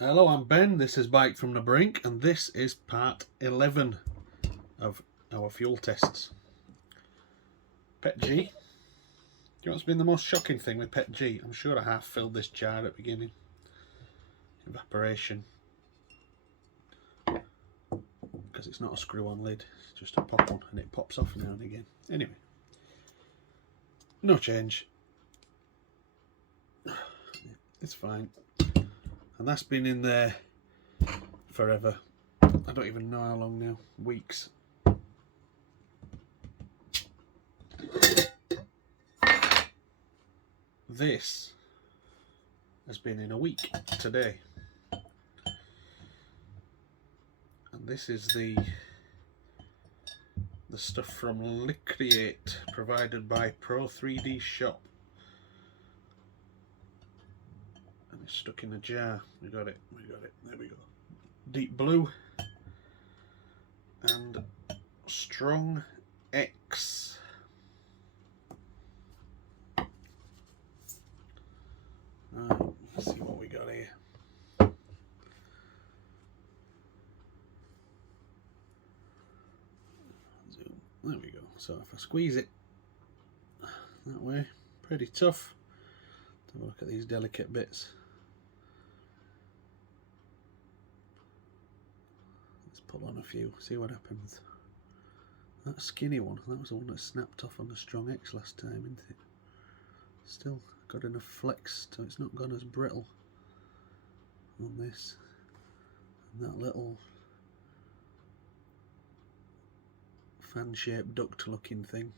Hello, I'm Ben. This is Bike from the Brink, and this is part 11 of our fuel tests. PETG. Do you know what's been the most shocking thing with PETG? I'm sure I half filled this jar at the beginning. Evaporation. Because it's not a screw-on lid, it's just a pop-on, and it pops off now and again. Anyway, no change. It's fine. And that's been in there forever. I don't even know how long now. Weeks. This has been in a week today. And this is the stuff from Licreate, provided by Pro 3D Shop. And it's stuck in a jar. We got it, there we go. Deep blue and Strong X. Right, let's see what we got here. Zoom. There we go. So if I squeeze it that way, pretty tough. Have a look at these delicate bits. Let's pull on a few, see what happens. That skinny one, that was the one that snapped off on the Strong X last time, isn't it? Still got enough flex so it's not gone as brittle on this. And that little fan-shaped duct looking thing,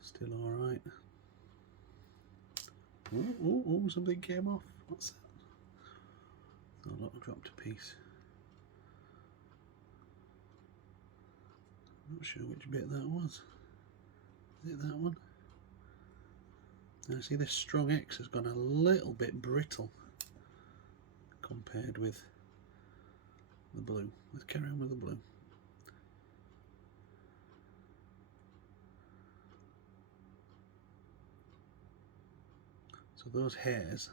still alright. Oh, something came off. What's that? Oh look, I dropped a piece. Not sure which bit that was. Is it that one? Now see, this Strong X has gone a little bit brittle compared with the blue. Let's carry on with the blue. So those hairs,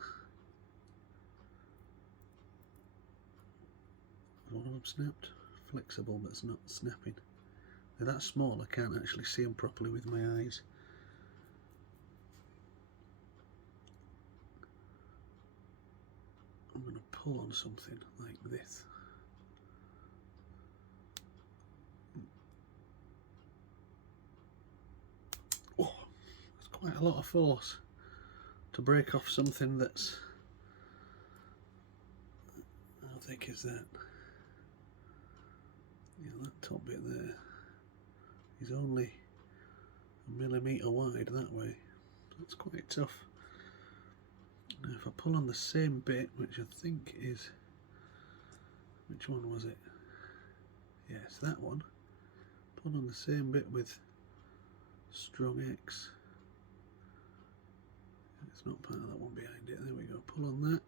one of them snapped. Flexible, but it's not snapping. They're that small I can't actually see them properly with my eyes. I'm going to pull on something like this. Oh, that's quite a lot of force to break off something that's... How thick is that? Yeah, that top bit there is only a millimetre wide that way. That's quite tough. Now if I pull on the same bit, which I think is... Which one was it? Yes, that one. Pull on the same bit with Strong X. It's not part of that one behind it. There we go. Pull on that.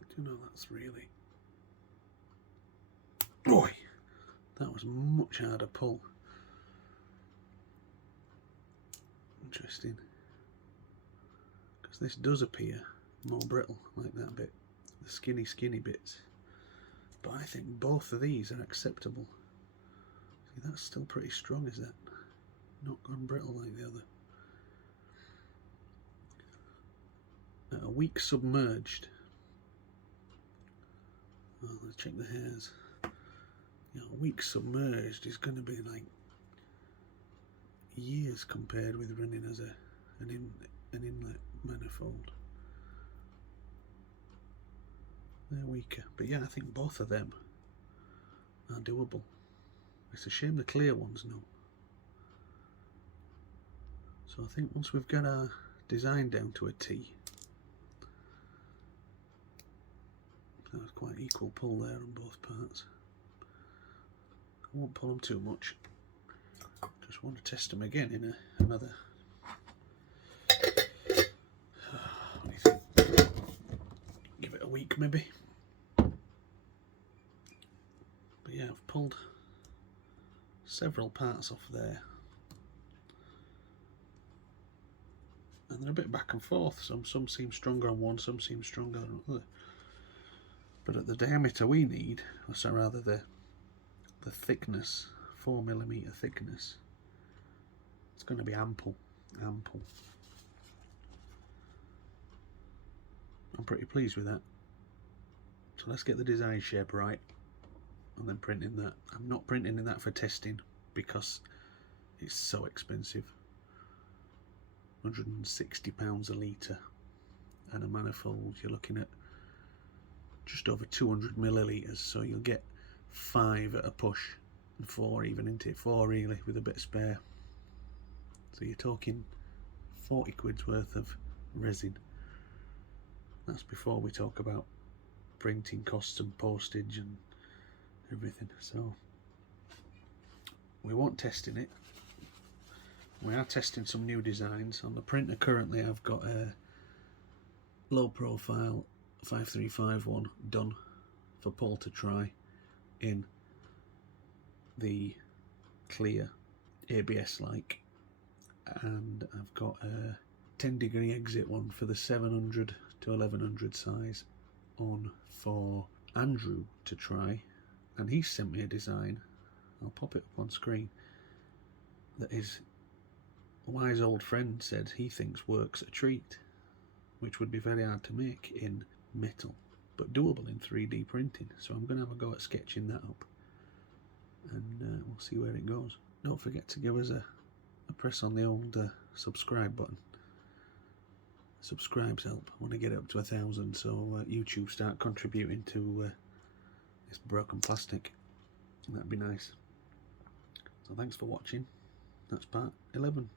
Do you know that's really... Boy, that was much harder pull. Interesting. Because this does appear more brittle, like that bit. The skinny bits. But I think both of these are acceptable. See, that's still pretty strong, is that? Not gone brittle like the other. At a week submerged. Oh, let's check the hairs. You know, a week submerged is going to be like years compared with running as an inlet manifold. They're weaker, but yeah, I think both of them are doable. It's a shame the clear ones no. So I think once we've got our design down to a T, that was quite equal pull there on both parts. I won't pull them too much. Just want to test them again in another. What do you think? Give it a week maybe. But yeah, I've pulled several parts off there. and they're a bit back and forth. Some seem stronger on one, some seem stronger than other. But at the diameter we need, or so rather the thickness, 4mm thickness, it's going to be ample. I'm pretty pleased with that. So let's get the design shape right and then printing that. I'm not printing in that for testing because it's so expensive. £160 a litre, and a manifold you're looking at just over 200 millilitres, so you'll get 5 at a push and 4 even, into it? 4 really, with a bit of spare. So you're talking 40 quid's worth of resin. That's before we talk about printing costs and postage and everything. So we won't testing it. We are testing some new designs. On the printer currently I've got a low profile 5351 done for Paul to try in the clear ABS like, and I've got a 10-degree exit one for the 700 to 1100 size on for Andrew to try, and he sent me a design, I'll pop it up on screen, that his wise old friend said he thinks works a treat, which would be very hard to make in metal but doable in 3D printing. So I'm going to have a go at sketching that up, and we'll see where it goes. Don't forget to give us a press on the old subscribe button. Subscribes help. I want to get it up to 1,000 so YouTube start contributing to this broken plastic. That'd be nice. So thanks for watching. That's part 11.